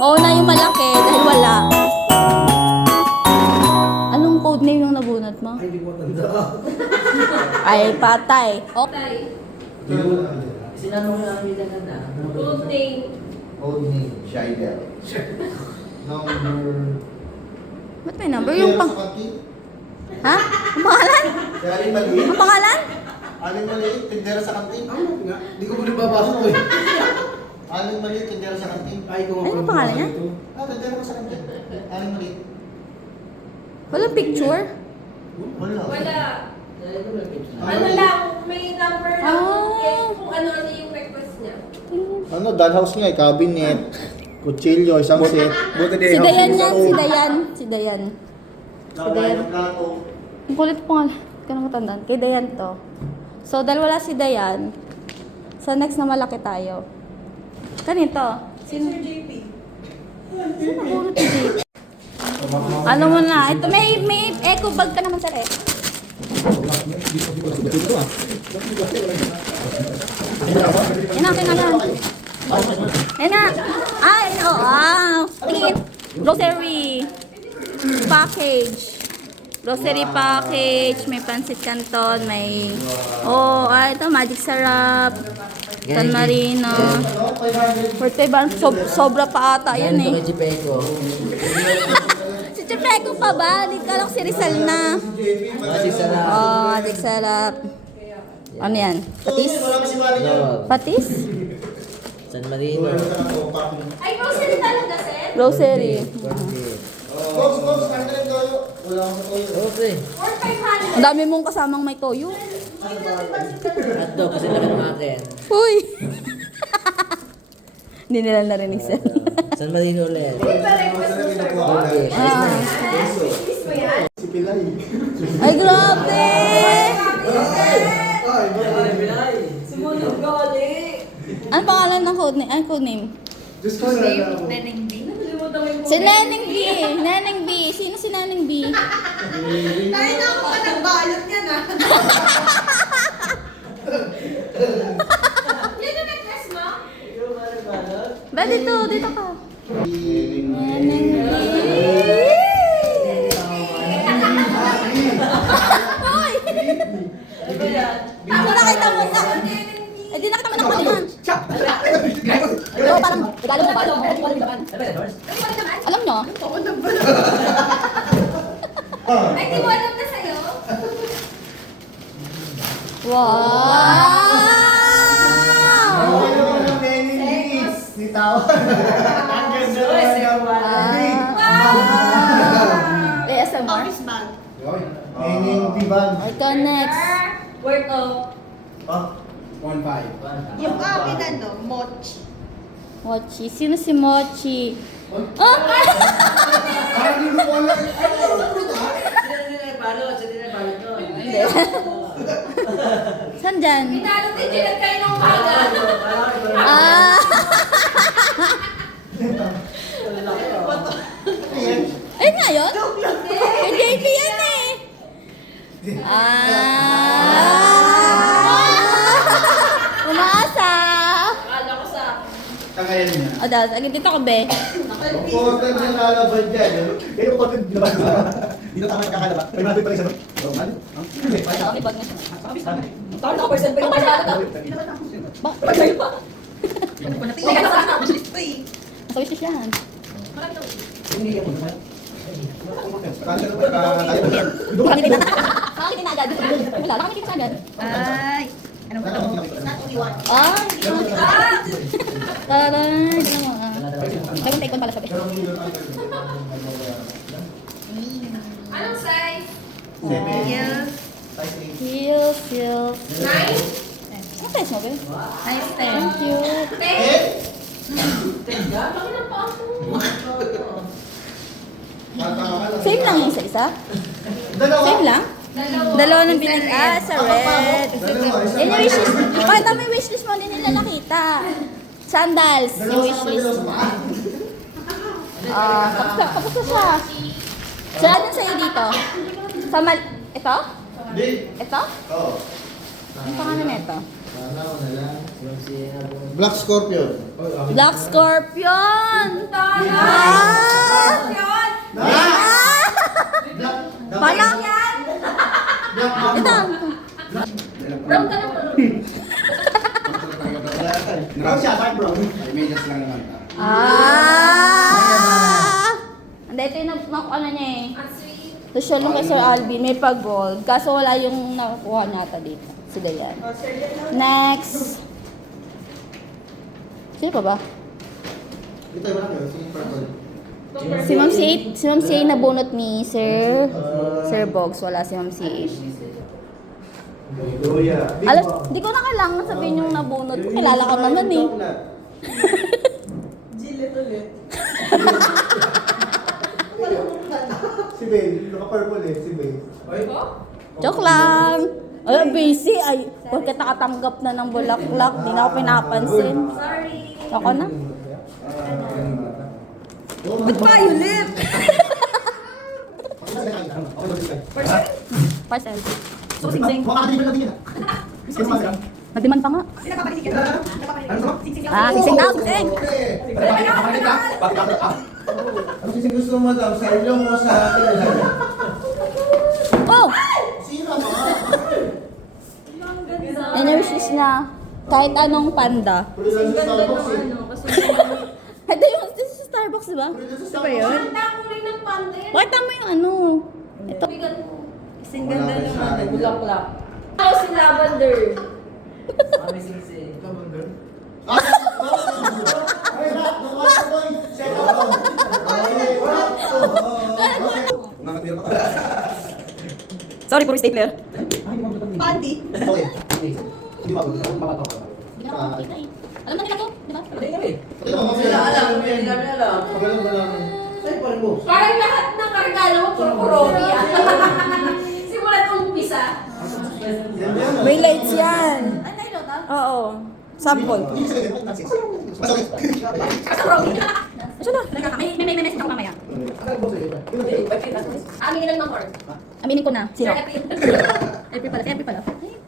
Mauna yung malaki dahil wala. Anong code name yung nabunot mo? Ay, hindi ko matanda. Ay, patay. Okay. Sinanong mo lang yung ganda. Old name. Old name, Shider. Number... Ba't may number? Yung pang... Sa kantin? Ha? Ang pangalan? Si Aling Maliit? Ang pangalan? Aling Maliit, tindera sa kantin? Ano nga? Hindi ko muna babasa ko eh. Aling Maliit, tindera sa kantin? Ay, kung Ano pangalan niya? Tindera ko sa kantin. Aling Maliit. Walang picture? Wala. Wala. Ano lang, may number lang. Kung ano-ano yung request niya. Ano, dollhouse nga, cabinet, kutsilyo, isang set. Buti Si Dayan yan, si Dayan. Si Dayan. Lagay ng plato. Ang kulit po nga. Hindi ko na matandaan. Kay Dayan to. So, dahil wala si Dayan, so next na malaki tayo. Kanito. Sino? Sir JP. Sino nabunot si JP? Ano mo na? Ito, may eco bag ka naman, sir eh. Yan na, yan. Yan na. Ay, oh, wow. Tingin. Grocery. Package. Grocery package. May pansit canton. May... Oh, ito. Magic sarap. San Marino. Birthday ba? Sobra pa ata yan eh. Si Peko. Si Chepeco pa ba? Hindi ka lang si Rizal na. Masig sarap. Oh, magic sarap. Ano yan? Patis? Lawag. Patis? San Marino. Ay, grocery talaga, sir? Grocery. Box, kaya na tayo. Wala akong toyo. Okay. Or 500. Ang dami mong kasamang may toyo. Hotdog kasi naman ng akin. Uy! Hindi nila narinig sir. San Marino ulit. Di ba request mo, sir? Okay. Miss mo yan? Si Pilay. Ay, grabe! Sumunod ka ulit. Ano pangalan ng code name? Ano code name? Diyos ko sa Neneng B. Nakalimutan ko yung Si Neneng B. Neneng B. Sino si Neneng B? Tayo na ako pa nagbalot yan, ah. Yan yung request mo? Ba, dito ka. Neneng B. Hoy! Ako nakita mo na. Eh, di nakita mo na ako naman. Oo, parang regalo mo ba? Alam nyo? Ay, di mo alam na sa'yo? Wow! Si Tao. Ang ganda ASMR? Neneng Diban. Ito next. Work of. Ah, 1-5. Yung akin ano, mochi. Mochi. Sino si Mochi? Oh! Hindi. Saan dyan? Pinalot din yun at kayo ng umaga. Ah! Ayun nga yun? Kay JP yan eh. Umaasa. Akala ko sa... kakayan niya. O, dahil, dito ka, be. Ang content na nalaban dyan. Pero content naman ba? Dito tama kakalaba. May natin pa rin sa loob. Oh, mali. Okay, bag na siya. Tawag na person pa yung pasado. Ba? Pagkayo pa. Tingnan ka sa Sa wishlist yan. Hindi ako naman. Kasi naman kakalayo. Nakangitin na. Nakangitin na agad. Wala, nakangitin na agad. Ay, ano ba ito? Not only one. Ah! Taray! Tignan mo ah. May take one pala sabi. Anong size? Yes. Heels, heels. 9? Ano size mo, be? Nice Thank you. 10? Bakit ang paa mo? Same lang yung sa isa? Same lang? Dalawa ng binig. Ah, sa red. Yan yung wishlist. Bakit may wishlist mo? Hindi nila nakita. Sandals. Yung wishlist. Tapos na siya. So, anong sa'yo dito? Sa ito? Ito? Oo. Ang pangalan na ito? Black Scorpion. Black Scorpion! Tara! Social lang kay Sir Alvin, may pag-gold. Kaso wala yung nakukuha nata dito. Si Dayan. Next. Sino pa ba? Ito yung malaki, yung purple. Si Ma'am C. Si Ma'am C nabunot ni Sir Bogs. Wala si Ma'am C. Kuya. Alam, di ko na kailangan sabihin yung nabunot. Kilala ka naman eh. Gillet ulit. Si Bale, naka-purple eh, si Bale. Joke lang. Ay, busy. Ay, pagkat nakatanggap na ng bulaklak, di na ako pinapansin. Sorry. Ako na. Goodbye ulit! Parcel. So, sing-sing. Makakadiban natin yun. Sino masarap? Nagdemand pa nga. Sino kapatid ka? Ano ba? Sing-sing lang. Ah, sing-sing daw, sing-sing. Ano kasi gusto mo daw? Sa ilong mo sa akin? Oh! Sino mo? Energy na. Kahit anong panda. Pwede lang sa Starbucks eh. Ito yung this is Starbucks, di ba? Pwede lang sa Diba yun? Starbucks. Tanda ko rin ng pande. Pakita mo yung ano. Ito. Bigat mo. Sing ganda Wala ng sa akin. Bulaklak. Ako si Lavender. Kami sing-sing. Ay, Rat, nakuha ko boy. Second round. Okay, Rat. Nakatira pa ka. Sorry, puro stapler. Panty. Okay. Hindi ba? Makatok. Hindi na ako makita eh. Alam na nila to, di ba? Hindi kami. Ito mo, Hindi na alam. Hindi namin alam. Magalang ba lang? Sa'yo pa rin mo. Parang lahat ng kargala mo puro Corolla. Simulat umpisa. May lights yan. Ay, nailo ta? Oo. Sample. Hindi sa ganyan. Masakit. Ito na. May message ako mamaya. Aminin ng mga horn. Aminin ko na. Sino? Sir April. April pala. Si April pala.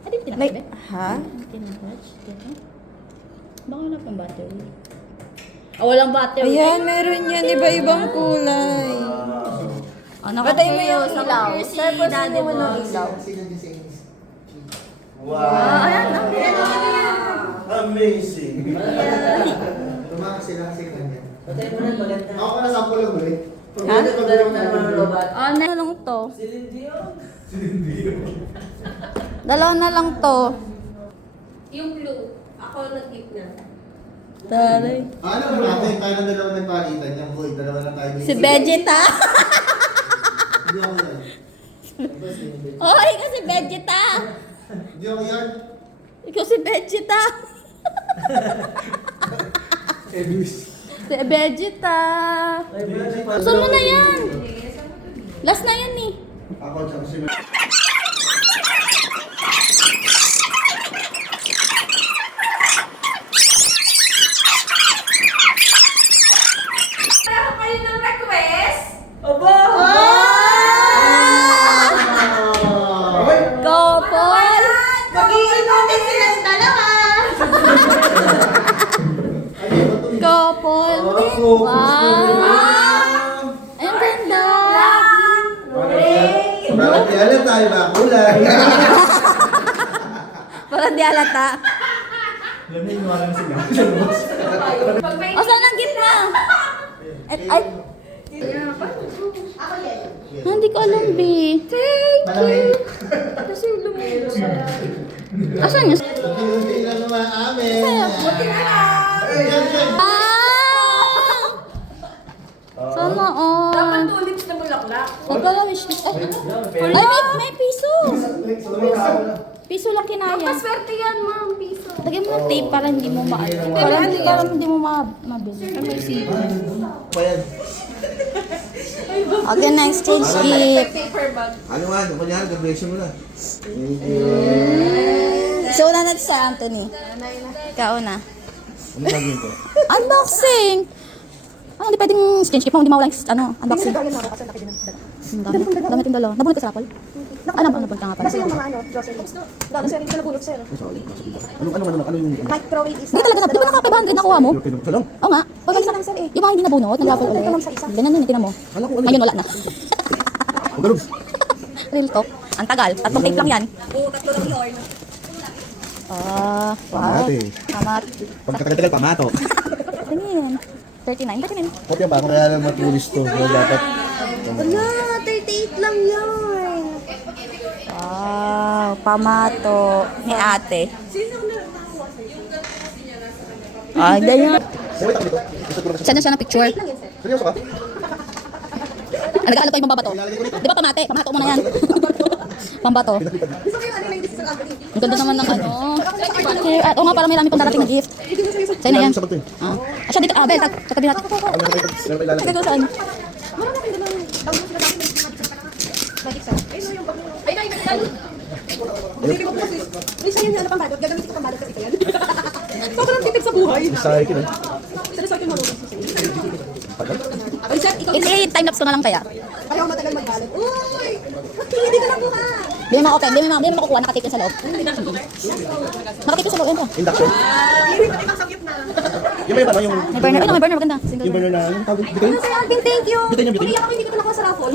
Ay, di ba tinakas? Ha? Tinakas? Baka wala pang battery. Ah, walang battery. Ayan, meron yan. Iba-ibang kulay. Ano Patay mo yung sa ilaw. si Sir, pasin Daddy mo ng Boss. ilaw. Wow. Ayan. Amazing. Tumakas sila kasi kanya. Patay mo na maganda. Ako pa na sample lang ulit. Ha? Dalawa na naman ang lobat. Ah, na lang to. Si Lindio. Dalawa na lang to. Yung blue. Ako nag-keep na. Taray. Ano ba natin? Tayo ng dalawa nagpalitan. Yung boy, dalawa na tayo. Si Vegeta. Hindi ako yan. Oy, ikaw si Vegeta. Hindi ako yan. Ikaw si Vegeta. Ebis. Si Vegeta. Saan mo na yan? Last na yan eh. Ako tsaka si Kaya kayo ng request? Couple. Mag-iinom din silang dalawa. Couple. Wow. Ay, ang ganda. Parang di alam tayo ba? Kulay. Parang di halata. Lamig mo alam sila. Pag may... O, saan ang gift mo? Ay, hindi ko alam, B. Malamig. Kasi lumabas. Asan yun? Unti-unti lang naman amin. Ah! Sana all. Dapat tulips na bulaklak. Huwag ka lang wishlist. Ay, may piso. Piso lang kinaya. Maswerte yan, ma'am. Piso. Lagyan mo ng tape para hindi mo para hindi mo mabili. Ayan. Okay, next stage gift. Paper bag. Ano nga? Kunyari, gag-blessing mo na. So, una na sa Anthony. Ikaw na. Ano gagawin ko? Unboxing! Ano, hindi pwedeng exchange gift mo, hindi mawala yung unboxing. Dami yung dalawa. Nabunot ka sa Apple? Ano ba ka nga pala? Kasi yung mga grocery. Dami sir, hindi ko nabulot sir. Ano yung... Microwave is... Hindi talaga na. Di ba naka 500 nakuha mo? Ito lang. Oo nga. Pag Isa lang sir eh. yung mga hindi nabunot, nag-raffle ulit. Ganyan yun, tinan mo. Ngayon wala na. Ganun. Real talk. Ang tagal. Tatlong tape lang yan. Oo, tatlo lang yun. Ah, wow. Pamate. Tamat. Pagkatagal pamato. Tingin. 39. 39. Kopya ba? Kung kaya lang mga tourist to. Kaya dapat. Wala, 38 lang yun. Wow, pamato ni ate. Ah, ganyan. Wait, ako dito. Gusto ko lang kasi. Saan na siya na picture? Seryoso ka? Ah, nag-aalap pa yung pambato. Di ba pamate? Pamato mo na yan. Pambato. Ang ganda naman ng ano. Oo nga, parang may rami pang darating na gift. Sa'yo na yan. Sabat to eh. Ah, siya dito. Ah, Bel, tatabi natin. Ano pa ilalagay? Dito saan? May sa'yo na pang balot. Gagamitin ko pang balot sa ito yan. Sobrang tipid sa buhay. Sa akin eh. Sa resort yung marunong sa sa'yo. Ay, Seth, ikaw Time-lapse ko na lang kaya. ayaw matagal magbalot. Uy! Hindi ka nakuha. Hindi mo ma-open. Hindi mo makukuha. Nakatape yan sa loob. Nakatape yan sa loob. Yan po. Induction. Yung may ano, yung... May burner. Ay, no, may burner. Maganda. Single Yung burner. burner na, yung tawag, bitin? Ano sa'yo, Alvin? Thank you. Bitin yung bitin? Umiyak ako, hindi ko ito nakuha sa raffle.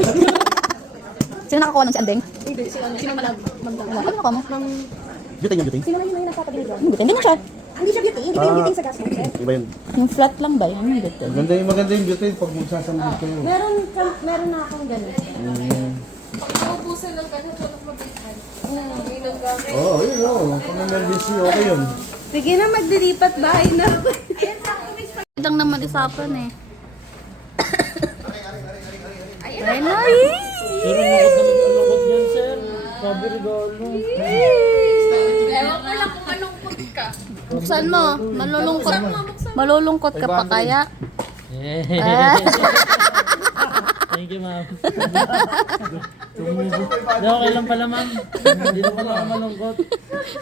Sino nakakuha ng si Andeng? Hindi, sino magdang. Ano nakakuha mo? Bitin yung bitin? Sino na yung nagpapagilig dyan? Hindi mo siya. Hindi siya beauty. Hindi ba yung beauty sa gas mo? Iba yun. Yung flat lang ba? Yung hindi. Maganda yung bitin pag magsasambit kayo. Meron na akong ganun. Naubusan ng ganun, walang mabihan. May nanggamit. Oo, yun oo. Kung emergency, okay yun. Sige na, magdilipat bahay na ako. Lang naman isapan eh. Ay, na. Ewan ko lang kung malungkot ka. Buksan mo. Malulungkot ka pa kaya. Ah. Thank you, ma'am. Hindi, okay lang pala, ma'am. Hindi naman ako malungkot.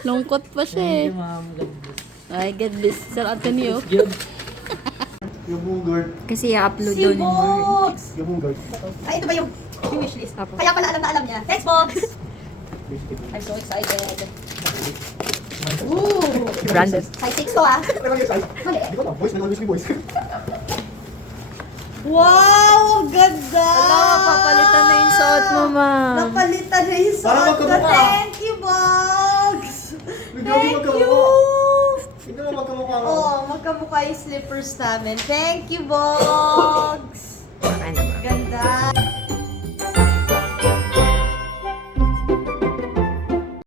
Lungkot pa siya eh. Thank you, ma'am. God bless. Ay, God bless. Sir Antonio. Good. Yung Bugard. Kasi i-upload daw ni Mark. Yung Bugard. Ay, ito ba yung wishlist? Kaya pala alam na alam niya. Thanks, Box! I'm so excited. Ooh! Branded. Size 6 to ah. Ano lang yung size? Di ko alam, boys. Nag-always ni boys. Wow! Ang ganda! Papalitan na yung suot mo, ma'am. Napalitan na yung Parang suot ko. magkamukha. Thank you, Box! Thank you! Hindi mo magkamukha mo. Oo, magkamukha yung slippers namin. Thank you, Box! Ganda!